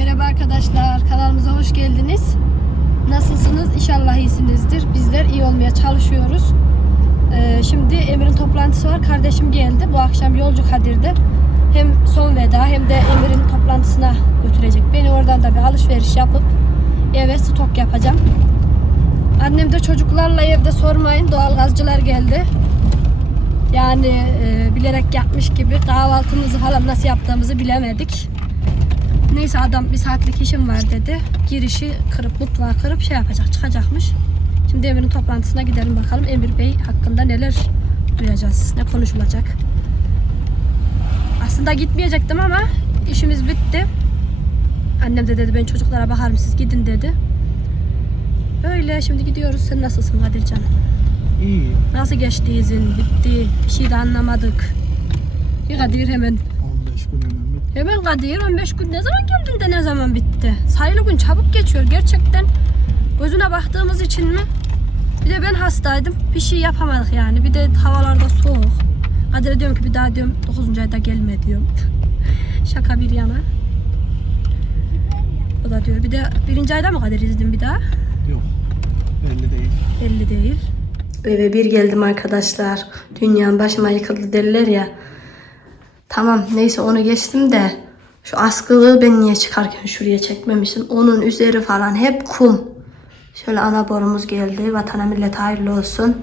Merhaba arkadaşlar, kanalımıza hoş geldiniz. Nasılsınız? İnşallah iyisinizdir. Bizler iyi olmaya çalışıyoruz. Ee, şimdi Emir'in toplantısı var. Kardeşim geldi. Bu akşam yolcu Kadir'de. Hem son veda hem de Emir'in toplantısına götürecek. Beni oradan da bir alışveriş yapıp eve stok yapacağım. Annem de çocuklarla evde sormayın. Doğalgazcılar geldi. Yani e, bilerek yapmış gibi kahvaltımızı falan nasıl yaptığımızı bilemedik. Neyse adam bir saatlik işim var dedi. Girişi kırıp mutfağı kırıp şey yapacak çıkacakmış. Şimdi Emir'in toplantısına gidelim bakalım. Emir Bey hakkında neler duyacağız. Ne konuşulacak. Aslında gitmeyecektim ama işimiz bitti. Annem de dedi ben çocuklara bakarım siz gidin dedi. Öyle şimdi gidiyoruz. Sen nasılsın Kadircan? İyi. Nasıl geçti izin? Bitti. Bir şey de anlamadık. Bir Kadir hemen 15 gün hemen. Hemen Kadir 15 gün ne zaman geldin de ne zaman bitti? Sayılı gün çabuk geçiyor gerçekten. Gözüne baktığımız için mi? Bir de ben hastaydım. Bir şey yapamadık yani. Bir de havalarda soğuk. Kadir'e diyorum ki bir daha diyorum 9. ayda gelme diyorum. Şaka bir yana. O da diyor bir de birinci ayda mı Kadir izledin bir daha? Yok. Belli değil. Belli değil. Eve bir geldim arkadaşlar. Dünyanın başıma yıkıldı derler ya. Tamam neyse onu geçtim de şu askılığı ben niye çıkarken şuraya çekmemişim. Onun üzeri falan hep kum. Şöyle ana borumuz geldi. Vatana millete hayırlı olsun.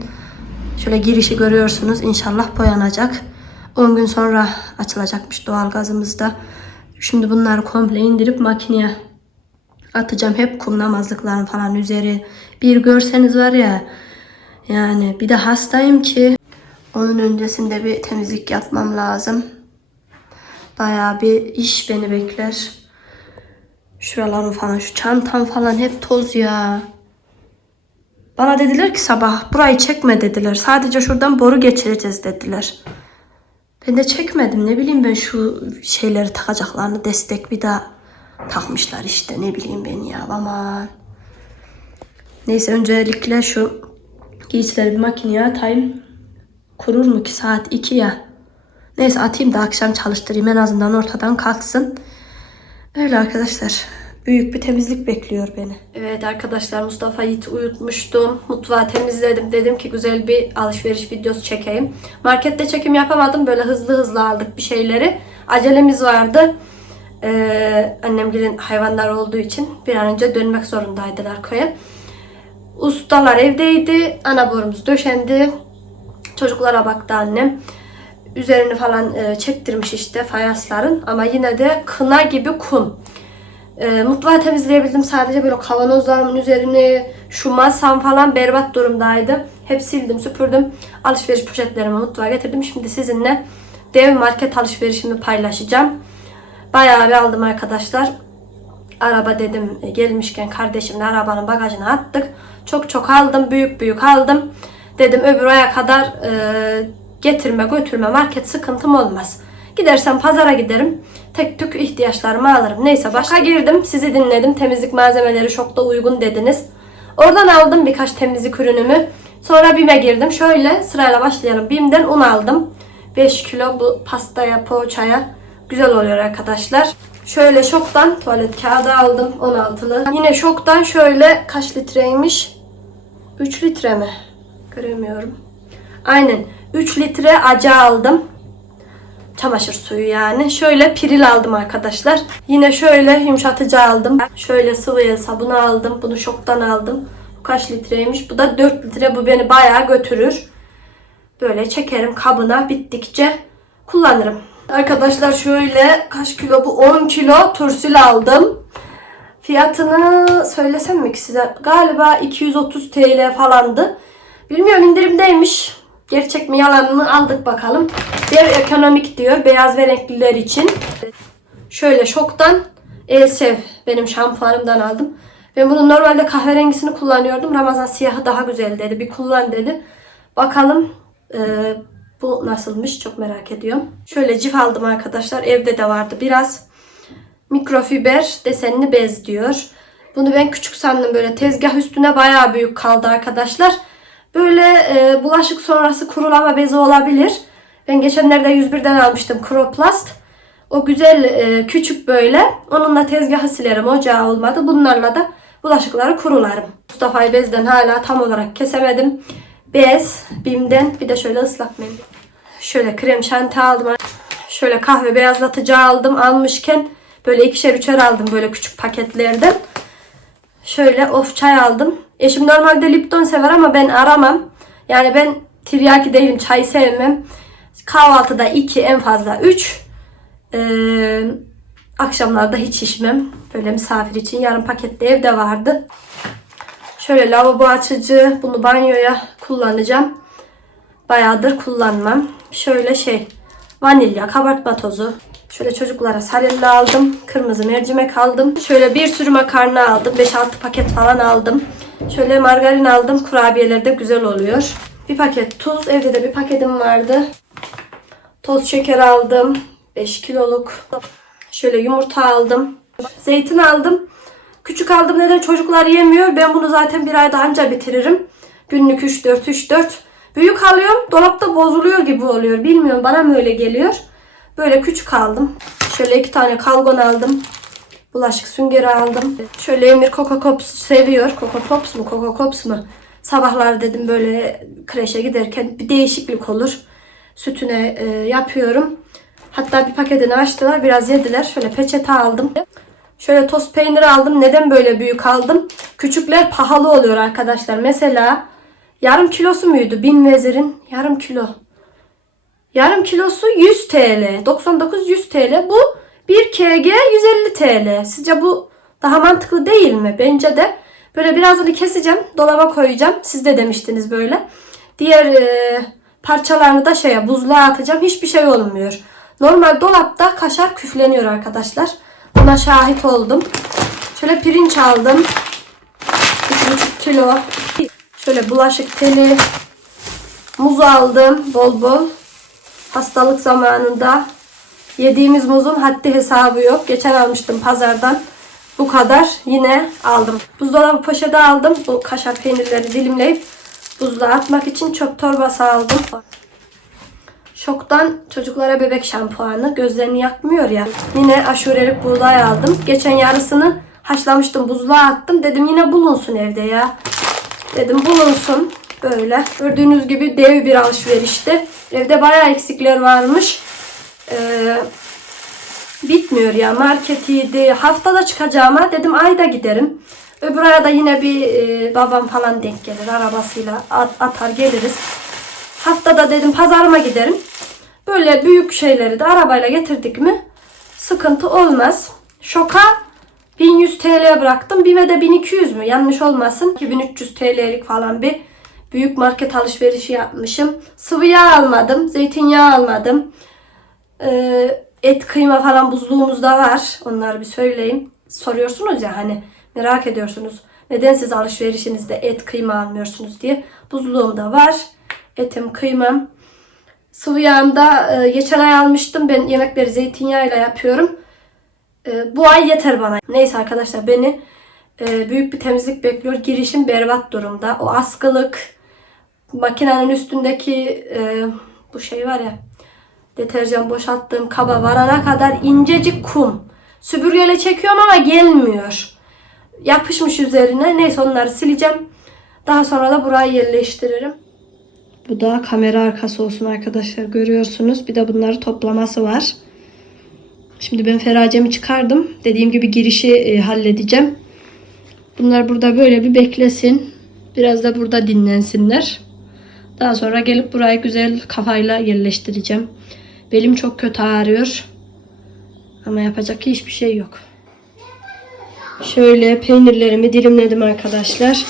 Şöyle girişi görüyorsunuz. İnşallah boyanacak. 10 gün sonra açılacakmış doğalgazımız da. Şimdi bunları komple indirip makineye atacağım. Hep kum namazlıkların falan üzeri. Bir görseniz var ya yani bir de hastayım ki onun öncesinde bir temizlik yapmam lazım. Bayağı bir iş beni bekler. Şuralarım falan, şu çantam falan hep toz ya. Bana dediler ki sabah burayı çekme dediler. Sadece şuradan boru geçireceğiz dediler. Ben de çekmedim. Ne bileyim ben şu şeyleri takacaklarını destek bir daha takmışlar işte. Ne bileyim ben ya aman. Neyse öncelikle şu giysileri bir makineye atayım. Kurur mu ki saat 2 ya. Neyse atayım da akşam çalıştırayım en azından ortadan kalksın. Öyle arkadaşlar. Büyük bir temizlik bekliyor beni. Evet arkadaşlar Mustafa Yiğit uyutmuştum. Mutfağı temizledim. Dedim ki güzel bir alışveriş videosu çekeyim. Markette çekim yapamadım. Böyle hızlı hızlı aldık bir şeyleri. Acelemiz vardı. Ee, annemgilin hayvanlar olduğu için bir an önce dönmek zorundaydılar köye. Ustalar evdeydi. Ana borumuz döşendi. Çocuklara baktı annem. Üzerini falan e, çektirmiş işte fayansların ama yine de kına gibi kum. E, mutfağı temizleyebildim sadece böyle kavanozlarımın üzerini, şu masam falan berbat durumdaydı. Hep sildim, süpürdüm. Alışveriş poşetlerimi mutfağa getirdim. Şimdi sizinle dev market alışverişimi paylaşacağım. Bayağı bir aldım arkadaşlar. Araba dedim e, gelmişken kardeşimle arabanın bagajına attık. Çok çok aldım. Büyük büyük aldım. Dedim öbür aya kadar e, getirme götürme market sıkıntım olmaz. Gidersem pazara giderim. Tek tük ihtiyaçlarımı alırım. Neyse başka girdim. Sizi dinledim. Temizlik malzemeleri çok da uygun dediniz. Oradan aldım birkaç temizlik ürünümü. Sonra BİM'e girdim. Şöyle sırayla başlayalım. BİM'den un aldım. 5 kilo bu pastaya, poğaçaya güzel oluyor arkadaşlar. Şöyle şoktan tuvalet kağıdı aldım 16'lı. Yine şoktan şöyle kaç litreymiş? 3 litre mi? Göremiyorum. Aynen 3 litre acı aldım. Çamaşır suyu yani. Şöyle piril aldım arkadaşlar. Yine şöyle yumuşatıcı aldım. Şöyle sıvı yağ sabunu aldım. Bunu şoktan aldım. Bu kaç litreymiş? Bu da 4 litre. Bu beni bayağı götürür. Böyle çekerim kabına bittikçe kullanırım. Arkadaşlar şöyle kaç kilo bu 10 kilo turşul aldım. Fiyatını söylesem mi ki size? Galiba 230 TL falandı. Bilmiyorum indirimdeymiş. Gerçek mi yalan mı aldık bakalım. Dev ekonomik diyor beyaz ve renkliler için. Şöyle şoktan Elsev benim şampuanımdan aldım. Ben bunu normalde kahverengisini kullanıyordum. Ramazan siyahı daha güzel dedi. Bir kullan dedi. Bakalım e, bu nasılmış çok merak ediyorum. Şöyle cif aldım arkadaşlar. Evde de vardı biraz. Mikrofiber desenli bez diyor. Bunu ben küçük sandım böyle tezgah üstüne bayağı büyük kaldı arkadaşlar. Böyle e, bulaşık sonrası kurulama bezi olabilir. Ben geçenlerde 101'den almıştım Kroplast. O güzel e, küçük böyle. Onunla tezgahı silerim. Ocağı olmadı. Bunlarla da bulaşıkları kurularım. Mustafa'yı bezden hala tam olarak kesemedim. Bez, bimden bir de şöyle ıslak mendil. Şöyle krem şanti aldım. Şöyle kahve beyazlatıcı aldım. Almışken böyle ikişer üçer aldım böyle küçük paketlerden. Şöyle of çay aldım. Eşim normalde Lipton sever ama ben aramam. Yani ben tiryaki değilim. Çay sevmem. Kahvaltıda 2 en fazla 3. Ee, akşamlarda hiç içmem. Böyle misafir için. Yarın pakette evde vardı. Şöyle lavabo açıcı. Bunu banyoya kullanacağım. Bayağıdır kullanmam. Şöyle şey vanilya, kabartma tozu. Şöyle çocuklara sarilla aldım. Kırmızı mercimek aldım. Şöyle bir sürü makarna aldım. 5-6 paket falan aldım. Şöyle margarin aldım. Kurabiyeler de güzel oluyor. Bir paket tuz. Evde de bir paketim vardı. Toz şeker aldım. 5 kiloluk. Şöyle yumurta aldım. Zeytin aldım. Küçük aldım neden çocuklar yemiyor. Ben bunu zaten bir ayda anca bitiririm. Günlük 3-4 3-4. Büyük alıyorum. Dolapta bozuluyor gibi oluyor. Bilmiyorum bana mı öyle geliyor. Böyle küçük aldım. Şöyle iki tane kalgon aldım. Bulaşık süngeri aldım. Şöyle Emir Coco Pops seviyor. Coco Pops mu Coco Pops mu? Sabahlar dedim böyle kreşe giderken bir değişiklik olur. Sütüne e, yapıyorum. Hatta bir paketini açtılar. Biraz yediler. Şöyle peçete aldım. Şöyle tost peyniri aldım. Neden böyle büyük aldım? Küçükler pahalı oluyor arkadaşlar. Mesela yarım kilosu muydu? Bin vezirin yarım kilo. Yarım kilosu 100 TL. 99 100 TL. Bu 1 kg 150 TL. Sizce bu daha mantıklı değil mi? Bence de. Böyle birazını keseceğim. Dolaba koyacağım. Siz de demiştiniz böyle. Diğer e, parçalarını da şeye buzluğa atacağım. Hiçbir şey olmuyor. Normal dolapta kaşar küfleniyor arkadaşlar. Buna şahit oldum. Şöyle pirinç aldım. 2,5 kilo. Şöyle bulaşık teli. Muz aldım bol bol. Hastalık zamanında yediğimiz muzun haddi hesabı yok. Geçen almıştım pazardan. Bu kadar yine aldım. Buzdolabı poşeti aldım. Bu kaşar peynirleri dilimleyip buzluğa atmak için çöp torbası aldım. Şoktan çocuklara bebek şampuanı gözlerini yakmıyor ya. Yine aşurelik buğday aldım. Geçen yarısını haşlamıştım buzluğa attım. Dedim yine bulunsun evde ya. Dedim bulunsun. Böyle. Gördüğünüz gibi dev bir alışverişti. Evde bayağı eksikler varmış. Ee, bitmiyor ya. Marketiydi. Haftada çıkacağıma dedim ayda giderim. Öbür arada yine bir e, babam falan denk gelir. Arabasıyla at- atar geliriz. Haftada dedim pazarıma giderim. Böyle büyük şeyleri de arabayla getirdik mi sıkıntı olmaz. Şoka 1100 TL bıraktım. Bime de 1200 mü? Yanlış olmasın. 2300 TL'lik falan bir büyük market alışverişi yapmışım. Sıvı yağ almadım. Zeytinyağı almadım. Ee, et kıyma falan buzluğumuzda var. Onları bir söyleyeyim. Soruyorsunuz ya hani merak ediyorsunuz. Neden siz alışverişinizde et kıyma almıyorsunuz diye. Buzluğumda var. Etim kıymam. Sıvı yağımda e, geçen ay almıştım. Ben yemekleri zeytinyağıyla yapıyorum. E, bu ay yeter bana. Neyse arkadaşlar beni e, büyük bir temizlik bekliyor. Girişim berbat durumda. O askılık, makinenin üstündeki e, bu şey var ya deterjan boşalttığım kaba varana kadar incecik kum. Süpürgeyle çekiyorum ama gelmiyor. Yapışmış üzerine. Neyse onları sileceğim. Daha sonra da burayı yerleştiririm. Bu da kamera arkası olsun arkadaşlar. Görüyorsunuz. Bir de bunları toplaması var. Şimdi ben feracemi çıkardım. Dediğim gibi girişi e, halledeceğim. Bunlar burada böyle bir beklesin. Biraz da burada dinlensinler. Daha sonra gelip burayı güzel kafayla yerleştireceğim. Belim çok kötü ağrıyor. Ama yapacak hiçbir şey yok. Şöyle peynirlerimi dilimledim arkadaşlar.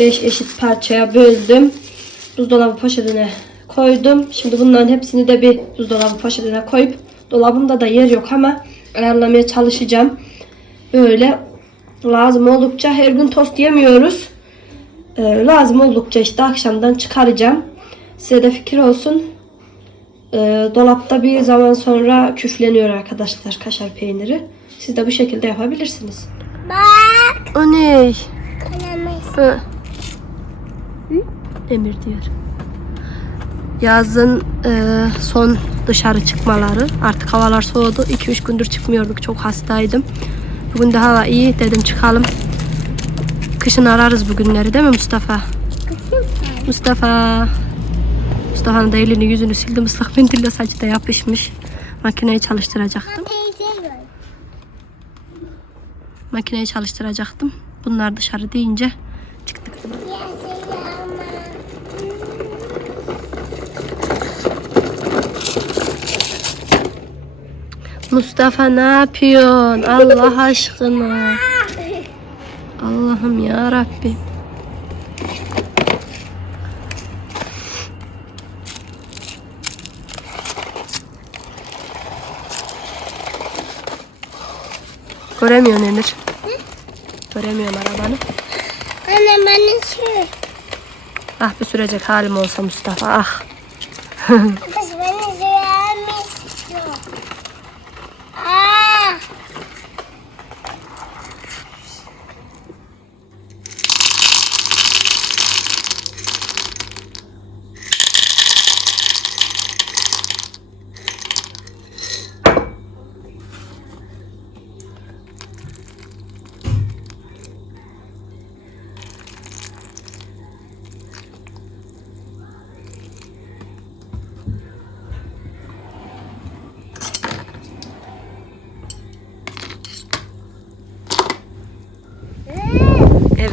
5 eşit parçaya böldüm. Buzdolabı poşetine koydum. Şimdi bunların hepsini de bir buzdolabı poşetine koyup dolabımda da yer yok ama ayarlamaya çalışacağım. Böyle lazım oldukça her gün tost yemiyoruz. Ee, lazım oldukça işte akşamdan çıkaracağım. Size de fikir olsun. Ee, dolapta bir zaman sonra küfleniyor arkadaşlar kaşar peyniri. Siz de bu şekilde yapabilirsiniz. Bak. O ne? Emir diyor. Yazın e, son dışarı çıkmaları. Artık havalar soğudu. 2-3 gündür çıkmıyorduk. Çok hastaydım. Bugün de hava iyi. Dedim çıkalım. Kışın ararız bugünleri değil mi Mustafa? Mustafa. Mustafa'nın da elini yüzünü sildim. Islak mendille saçı da yapışmış. Makineyi çalıştıracaktım. Makineyi çalıştıracaktım. Bunlar dışarı deyince çıktık. Mustafa ne yapıyorsun? Allah aşkına. Allah'ım ya Rabbi. Göremiyorsun Emir. Göremiyorum arabanı. Anne bana sür. Ah bir sürecek halim olsa Mustafa ah.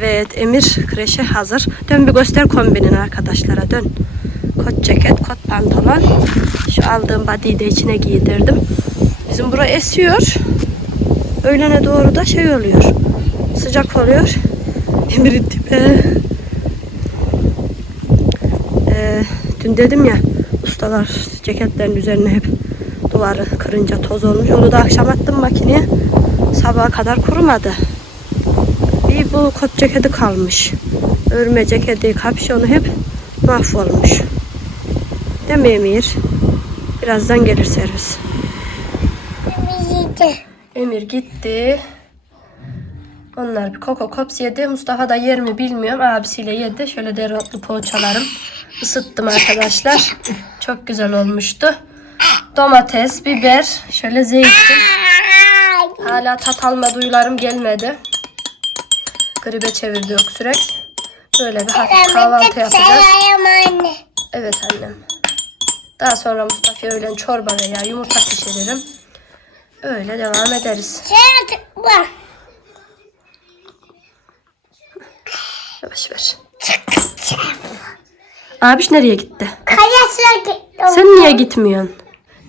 Evet Emir kreşe hazır. Dön bir göster kombinin arkadaşlara dön. Kot ceket, kot pantolon. Şu aldığım body'yi de içine giydirdim. Bizim bura esiyor. Öğlene doğru da şey oluyor. Sıcak oluyor. Emir'in tipe. Ee, dün dedim ya ustalar ceketlerin üzerine hep duvarı kırınca toz olmuş. Onu da akşam attım makineye. Sabaha kadar kurumadı. Bu kot ceketi kalmış. Örme ceketi, kapşonu hep mahvolmuş. Değil mi Emir? Birazdan gelir servis. Bizi Emir gitti. Onlar bir koko kops yedi. Mustafa da yer mi bilmiyorum. Abisiyle yedi. Şöyle dereotlu poğaçalarım. Isıttım arkadaşlar. Çok güzel olmuştu. Domates, biber, şöyle zeytin. Hala tat alma duyularım gelmedi. Gribe çevirdi öksürek. Böyle bir hafif kahvaltı yapacağız. Evet annem. Daha sonra Mustafa'ya öğlen çorba veya yumurta pişiririm. Öyle devam ederiz. Yavaş ver. Abiş nereye gitti? Kayasına gitti. Sen niye gitmiyorsun?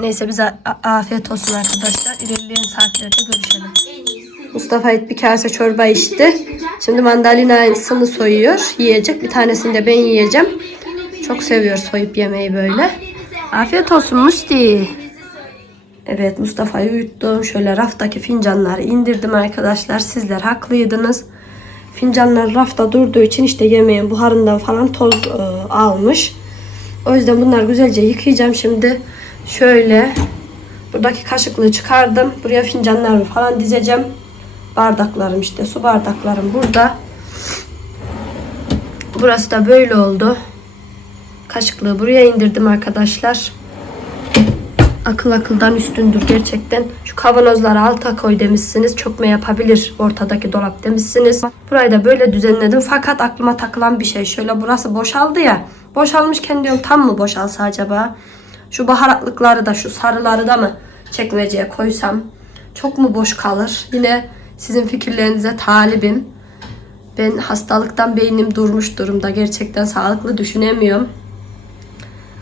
Neyse bize afiyet olsun arkadaşlar. İlerleyen saatlerde görüşelim. Mustafa et bir kase çorba içti. Şimdi mandalinasını soyuyor. Yiyecek. Bir tanesini de ben yiyeceğim. Çok seviyor soyup yemeyi böyle. Afiyet olsun Musti. Evet Mustafa'yı uyuttum. Şöyle raftaki fincanları indirdim arkadaşlar. Sizler haklıydınız. Fincanlar rafta durduğu için işte yemeğin buharından falan toz e, almış. O yüzden bunlar güzelce yıkayacağım şimdi. Şöyle buradaki kaşıklığı çıkardım. Buraya fincanlarımı falan dizeceğim. Bardaklarım işte su bardaklarım burada. Burası da böyle oldu. Kaşıklığı buraya indirdim arkadaşlar. Akıl akıldan üstündür gerçekten. Şu kavanozları alta koy demişsiniz. Çökme yapabilir ortadaki dolap demişsiniz. Burayı da böyle düzenledim. Fakat aklıma takılan bir şey. Şöyle burası boşaldı ya. Boşalmışken diyorum tam mı boşalsa acaba? Şu baharatlıkları da şu sarıları da mı çekmeceye koysam? Çok mu boş kalır? Yine sizin fikirlerinize talibim. Ben hastalıktan beynim durmuş durumda. Gerçekten sağlıklı düşünemiyorum.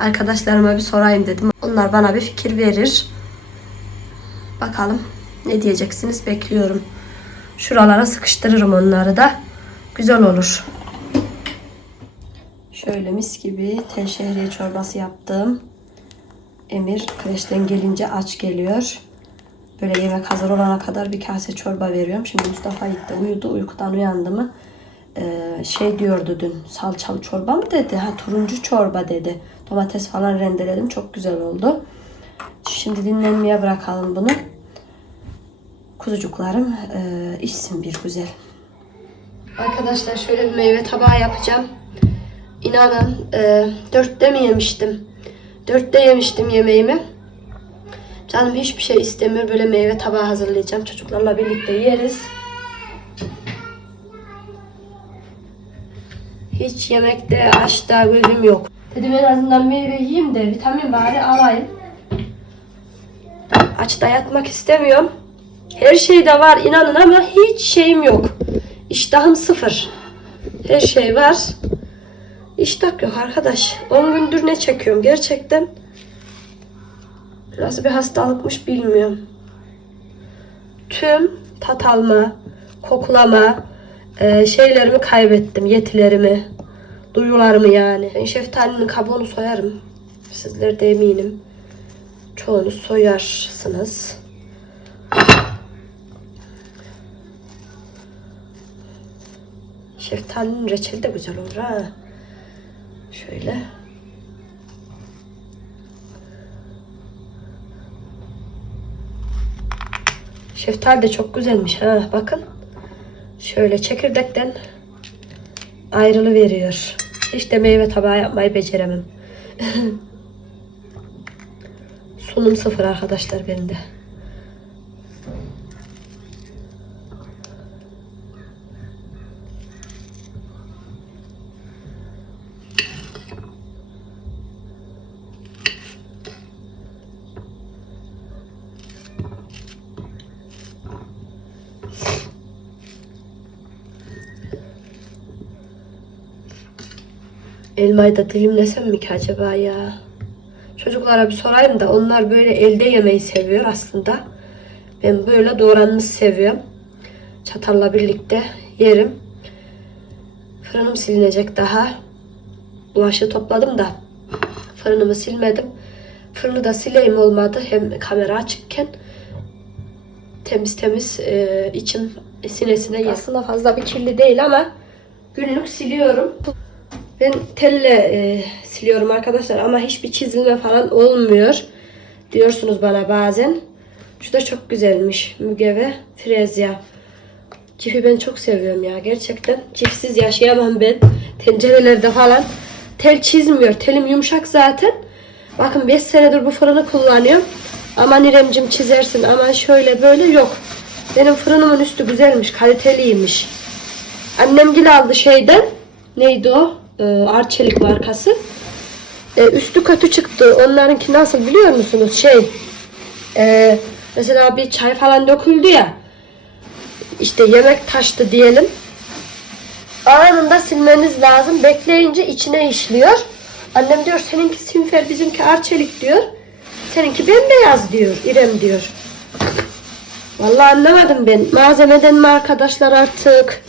Arkadaşlarıma bir sorayım dedim. Onlar bana bir fikir verir. Bakalım ne diyeceksiniz bekliyorum. Şuralara sıkıştırırım onları da. Güzel olur. Şöyle mis gibi tel şehriye çorbası yaptım. Emir kreşten gelince aç geliyor. Böyle yemek hazır olana kadar bir kase çorba veriyorum. Şimdi Mustafa gitti uyudu. Uykudan uyandı mı ee, şey diyordu dün salçalı çorba mı dedi? Ha turuncu çorba dedi. Domates falan rendeledim. Çok güzel oldu. Şimdi dinlenmeye bırakalım bunu. Kuzucuklarım e, içsin bir güzel. Arkadaşlar şöyle bir meyve tabağı yapacağım. İnanın e, dörtte mi yemiştim? Dörtte yemiştim yemeğimi. Canım hiçbir şey istemiyor. Böyle meyve tabağı hazırlayacağım. Çocuklarla birlikte yeriz. Hiç yemekte, aşta gözüm yok. Dedim en azından meyve yiyeyim de vitamin bari alayım. Açta yatmak istemiyorum. Her şey de var inanın ama hiç şeyim yok. İştahım sıfır. Her şey var. İştah yok arkadaş. 10 gündür ne çekiyorum gerçekten. Nasıl bir hastalıkmış bilmiyorum. Tüm tat alma, koklama e, şeylerimi kaybettim. Yetilerimi, duyularımı yani. Ben şeftalinin kabuğunu soyarım. Sizler de eminim. Çoğunuz soyarsınız. Şeftalinin reçeli de güzel olur ha. Şöyle. Şeftali de çok güzelmiş ha. Bakın. Şöyle çekirdekten ayrılı veriyor. Hiç de meyve tabağı yapmayı beceremem. Sunum sıfır arkadaşlar bende. Elmayı da dilimlesem mi ki acaba ya? Çocuklara bir sorayım da onlar böyle elde yemeyi seviyor aslında. Ben böyle doğranmış seviyorum. Çatalla birlikte yerim. Fırınım silinecek daha. Bulaşığı topladım da fırınımı silmedim. Fırını da sileyim olmadı. Hem kamera açıkken temiz temiz e, içim sinesine aslında fazla bir kirli değil ama günlük siliyorum. Ben telle e, siliyorum arkadaşlar ama hiçbir çizilme falan olmuyor. Diyorsunuz bana bazen. Şu da çok güzelmiş. Müge ve Frezya. Cifi ben çok seviyorum ya gerçekten. Cifsiz yaşayamam ben. Tencerelerde falan. Tel çizmiyor. Telim yumuşak zaten. Bakın 5 senedir bu fırını kullanıyorum. Aman İremcim çizersin aman şöyle böyle yok. Benim fırınımın üstü güzelmiş. Kaliteliymiş. Annem gül aldı şeyden. Neydi o? Ee, Arçelik markası. Ee, üstü kötü çıktı. Onlarınki nasıl biliyor musunuz? Şey e, mesela bir çay falan döküldü ya. İşte yemek taştı diyelim. Anında silmeniz lazım. Bekleyince içine işliyor. Annem diyor seninki simfer bizimki arçelik diyor. Seninki bembeyaz diyor. İrem diyor. Vallahi anlamadım ben. Malzemeden mi arkadaşlar artık?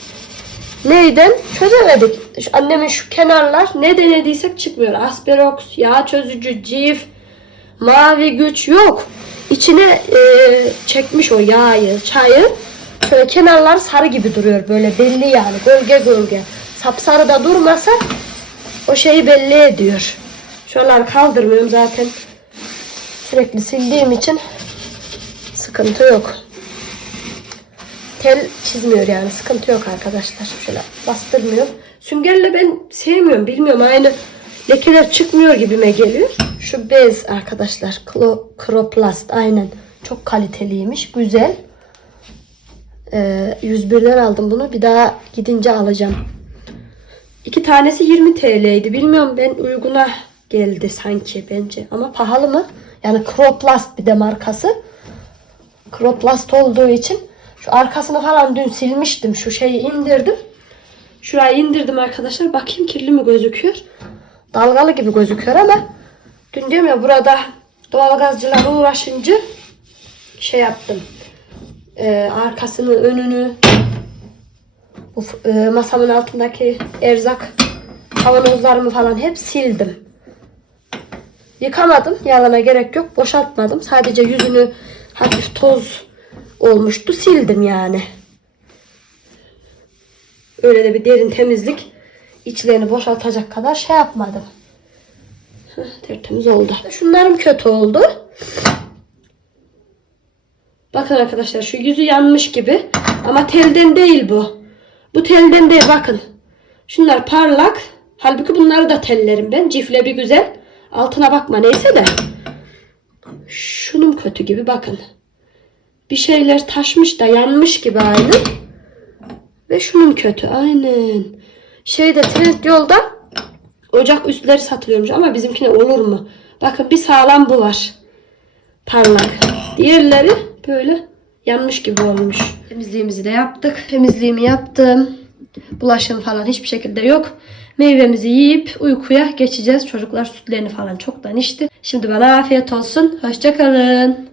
Neyden? Çözemedik. Annemin şu kenarlar ne denediysek çıkmıyor. Asperox, yağ çözücü, cif, mavi güç yok. İçine e, çekmiş o yağı, çayı. Şöyle kenarlar sarı gibi duruyor böyle belli yani gölge gölge. Sapsarı da durmasa o şeyi belli ediyor. Şuraları kaldırmıyorum zaten. Sürekli sildiğim için sıkıntı yok. Tel çizmiyor yani sıkıntı yok arkadaşlar. Şöyle bastırmıyor. Süngerle ben sevmiyorum bilmiyorum aynı lekeler çıkmıyor gibime geliyor. Şu bez arkadaşlar Klo, Kroplast aynen çok kaliteliymiş güzel. Ee, 101'den aldım bunu bir daha gidince alacağım. İki tanesi 20 TL'ydi bilmiyorum ben uyguna geldi sanki bence ama pahalı mı? Yani Kroplast bir de markası. Kroplast olduğu için şu arkasını falan dün silmiştim. Şu şeyi indirdim. Şurayı indirdim arkadaşlar. Bakayım kirli mi gözüküyor. Dalgalı gibi gözüküyor ama dün diyorum ya burada doğalgazcılar uğraşınca şey yaptım. Ee, arkasını önünü bu e, masamın altındaki erzak kavanozlarımı falan hep sildim. Yıkamadım. Yalana gerek yok. Boşaltmadım. Sadece yüzünü hafif toz olmuştu. Sildim yani. Öyle de bir derin temizlik içlerini boşaltacak kadar şey yapmadım. Tertemiz oldu. Şunlarım kötü oldu. Bakın arkadaşlar şu yüzü yanmış gibi. Ama telden değil bu. Bu telden değil bakın. Şunlar parlak. Halbuki bunları da tellerim ben. Cifle bir güzel. Altına bakma neyse de. Şunun kötü gibi bakın. Bir şeyler taşmış da yanmış gibi aynı. Ve şunun kötü aynen. Şeyde trend yolda ocak üstleri satılıyormuş ama bizimkine olur mu? Bakın bir sağlam bu var. Parlak. Diğerleri böyle yanmış gibi olmuş. Temizliğimizi de yaptık. Temizliğimi yaptım. Bulaşım falan hiçbir şekilde yok. Meyvemizi yiyip uykuya geçeceğiz. Çocuklar sütlerini falan çoktan içti. Şimdi bana afiyet olsun. Hoşçakalın.